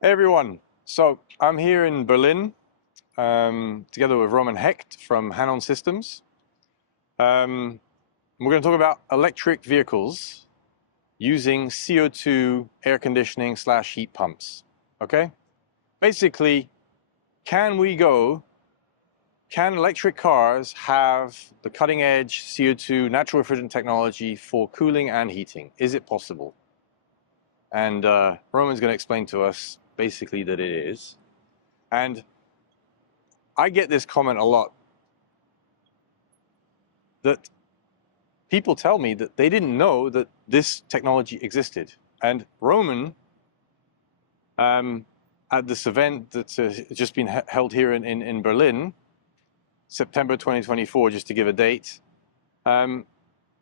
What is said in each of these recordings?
Hey everyone, so I'm here in Berlin together with Roman Heckt from Hanon Systems. We're going to talk about electric vehicles using CO2 air conditioning / heat pumps. Okay? Basically, can electric cars have the cutting edge CO2 natural refrigerant technology for cooling and heating? Is it possible? And Roman's going to explain to us basically that it is. And I get this comment a lot, that people tell me that they didn't know that this technology existed. And Roman, at this event that's just been held here in Berlin, September 2024, just to give a date,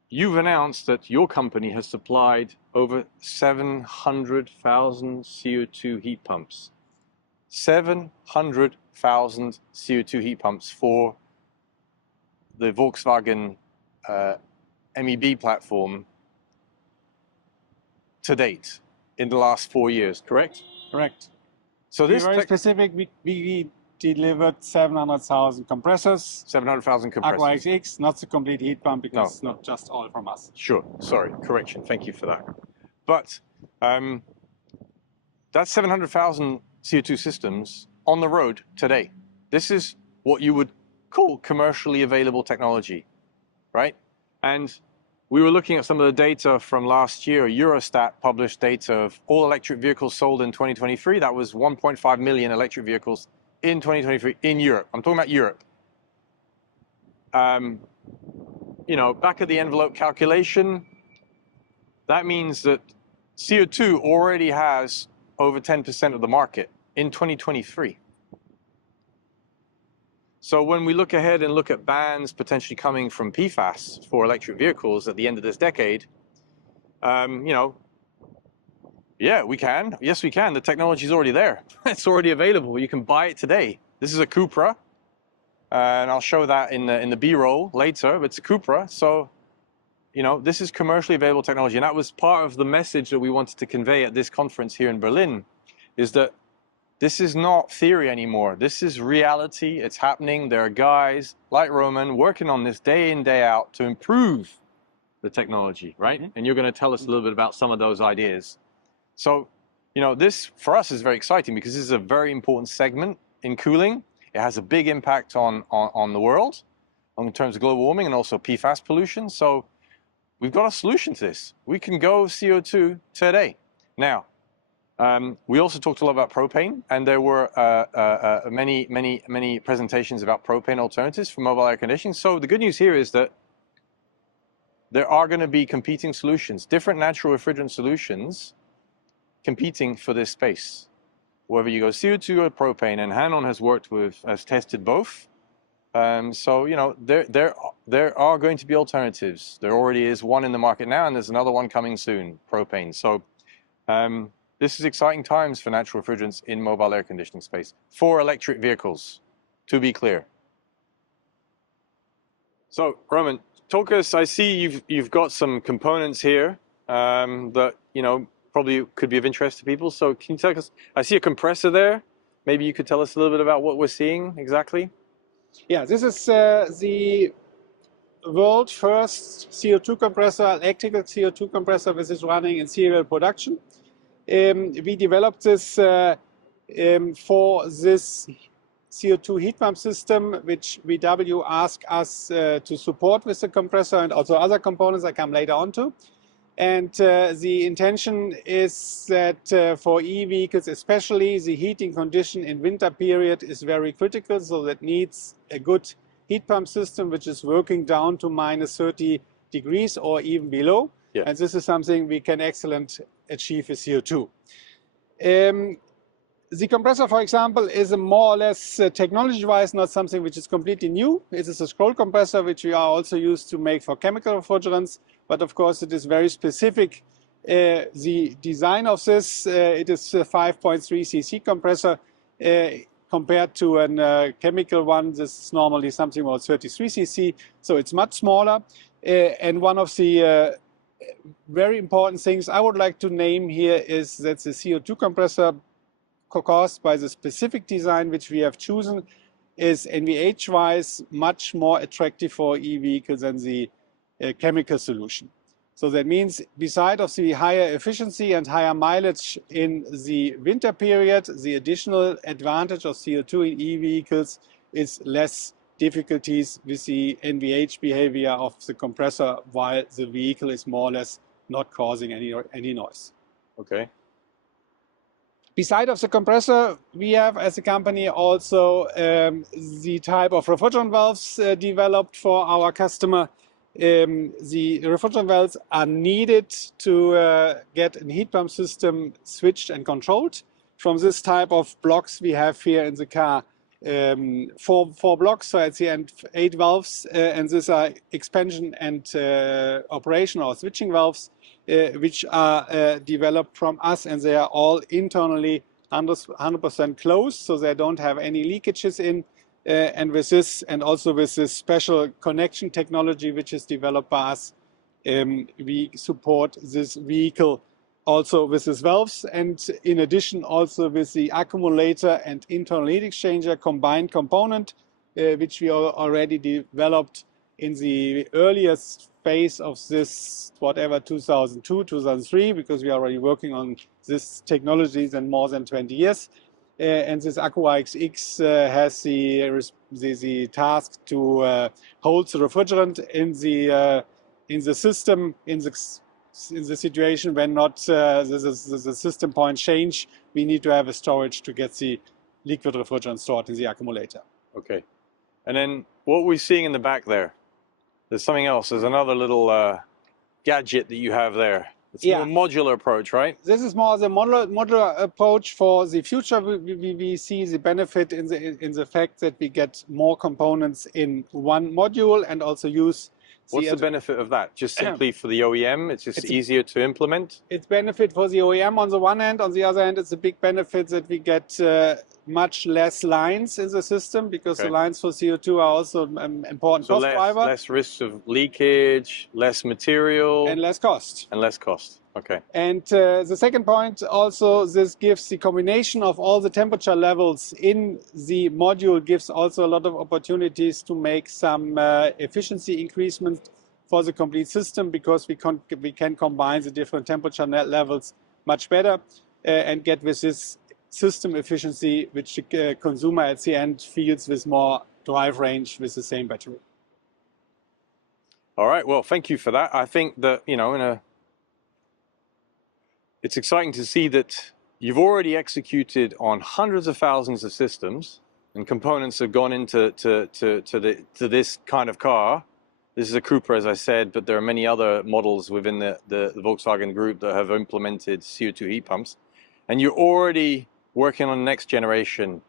you've announced that your company has supplied over 700,000 CO2 heat pumps. 700,000 CO2 heat pumps for the Volkswagen MEB platform to date in the last 4 years, correct? Correct. So To be this very specific, we delivered 700,000 compressors. 700,000 compressors. Aqua XX, not the complete heat pump because not just all from us. Sure, sorry, correction, thank you for that. But that's 700,000 CO2 systems on the road today. This is what you would call commercially available technology, right? And we were looking at some of the data from last year. Eurostat published data of all electric vehicles sold in 2023. That was 1.5 million electric vehicles in 2023 in Europe. I'm talking about Europe. You know, back of the envelope calculation, that means that CO2 already has over 10% of the market in 2023. So when we look ahead and look at bans potentially coming from PFAS for electric vehicles at the end of this decade, you know, yeah, we can. Yes, we can. The technology is already there. It's already available. You can buy it today. This is a Cupra, and I'll show that in the B-roll later. But it's a Cupra, so you know this is commercially available technology, and that was part of the message that we wanted to convey at this conference here in Berlin, is that this is not theory anymore. This is reality. It's happening. There are guys like Roman working on this day in, day out to improve the technology, right? Mm-hmm. And you're going to tell us a little bit about some of those ideas. So, you know, this for us is very exciting because this is a very important segment in cooling. It has a big impact on the world in terms of global warming and also PFAS pollution. So we've got a solution to this. We can go CO2 today. Now, we also talked a lot about propane, and there were many presentations about propane alternatives for mobile air conditioning. So the good news here is that there are going to be competing solutions, different natural refrigerant solutions competing for this space. Whether you go CO2 or propane, and Hanon has tested both. So you know there are going to be alternatives. There already is one in the market now, and there's another one coming soon, propane. So this is exciting times for natural refrigerants in mobile air conditioning space for electric vehicles, to be clear. So Roman, talk us. I see you've got some components here that you know probably could be of interest to people. So can you tell us? I see a compressor there. Maybe you could tell us a little bit about what we're seeing exactly. Yeah, this is the world first CO2 compressor, electrical CO2 compressor, which is running in serial production. We developed this for this CO2 heat pump system, which VW asked us to support with the compressor and also other components I come later on to. And the intention is that for e-vehicles especially, the heating condition in winter period is very critical, so that needs a good heat pump system which is working down to -30 degrees or even below. Yeah. And this is something we can excellently achieve with CO2. The compressor, for example, is a more or less technology-wise not something which is completely new. It is a scroll compressor which we are also used to make for chemical refrigerants, but of course it is very specific. The design of this, it is a 5.3 cc compressor compared to a chemical one. This is normally something about 33 cc, so it's much smaller. And one of the very important things I would like to name here is that the CO2 compressor caused by the specific design which we have chosen, is NVH-wise much more attractive for e-vehicles than the chemical solution. So that means beside of the higher efficiency and higher mileage in the winter period, the additional advantage of CO2 in e-vehicles is less difficulties with the NVH behavior of the compressor while the vehicle is more or less not causing any noise. Okay. Beside of the compressor, we have as a company also the type of refrigerant valves developed for our customer. The refrigerant valves are needed to get a heat pump system switched and controlled. From this type of blocks we have here in the car, four blocks, so at the end 8 valves, and these are expansion and operation or switching valves, which are developed from us, and they are all internally 100% closed, so they don't have any leakages in. And with this, and also with this special connection technology which is developed by us, we support this vehicle also with these valves, and in addition also with the accumulator and internal heat exchanger combined component, which we already developed in the earliest phase of this, whatever, 2002, 2003, because we are already working on this technologies in more than 20 years. And this AccuAXX has the task to hold the refrigerant in the system in the situation when not the system point change. We need to have a storage to get the liquid refrigerant stored in the accumulator. Okay. And then what we're seeing in the back there's something else. There's another little gadget that you have there. It's more a modular approach, right? This is more the modular approach for the future. We see the benefit in the fact that we get more components in one module and also use. What's the benefit of that? Just simply for the OEM, it's just easier to implement? It's benefit for the OEM on the one hand. On the other hand, it's a big benefit that we get much less lines in the system, because the lines for CO2 are also an important cost driver. Less risks of leakage, less material. And less cost. And less cost, okay. And the second point also, this gives the combination of all the temperature levels in the module, gives also a lot of opportunities to make some efficiency increasement for the complete system, because we can combine the different temperature levels much better and get with this system efficiency, which the consumer at the end feels with more drive range with the same battery. All right, well, thank you for that. I think that, you know, it's exciting to see that you've already executed on hundreds of thousands of systems, and components have gone into to this kind of car. This is a Cooper, as I said, but there are many other models within the Volkswagen group that have implemented CO2 heat pumps. And you're already working on the next generation.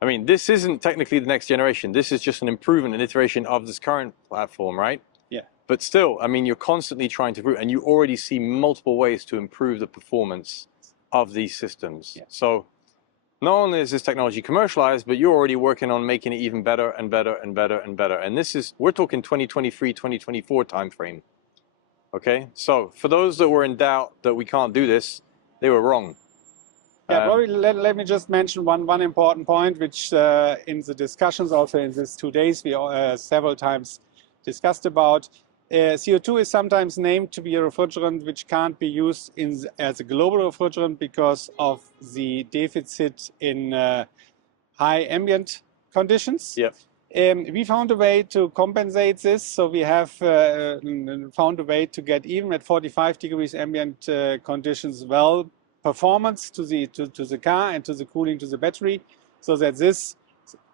I mean, this isn't technically the next generation. This is just an improvement, an iteration of this current platform, right? Yeah. But still, I mean, you're constantly trying to improve, and you already see multiple ways to improve the performance of these systems. Yeah. So not only is this technology commercialized, but you're already working on making it even better and better and better and better. And this is, we're talking 2023, 2024 timeframe. Okay, so for those that were in doubt that we can't do this, they were wrong. Yeah, probably let me just mention one important point, which in the discussions also in these 2 days we several times discussed about. CO2 is sometimes named to be a refrigerant which can't be used as a global refrigerant because of the deficit in high ambient conditions. Yep. We found a way to compensate this, so we have found a way to get even at 45 degrees ambient conditions performance to the car and to the cooling to the battery, so that this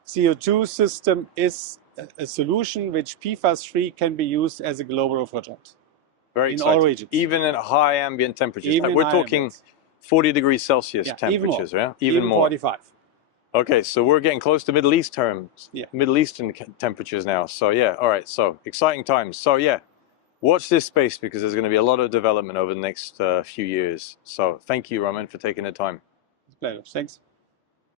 CO2 system is a solution which PFAS-free can be used as a global refrigerant. Very in exciting. all regions. Even at high ambient temperatures. Even We're talking 40 degrees Celsius temperatures, even more. yeah? Even more. 45. Okay, so we're getting close to Middle East terms, Yeah. Middle Eastern temperatures now. So yeah, all right, so exciting times. So yeah, watch this space, because there's going to be a lot of development over the next few years. So thank you, Roman, for taking the time. Pleasure. Thanks.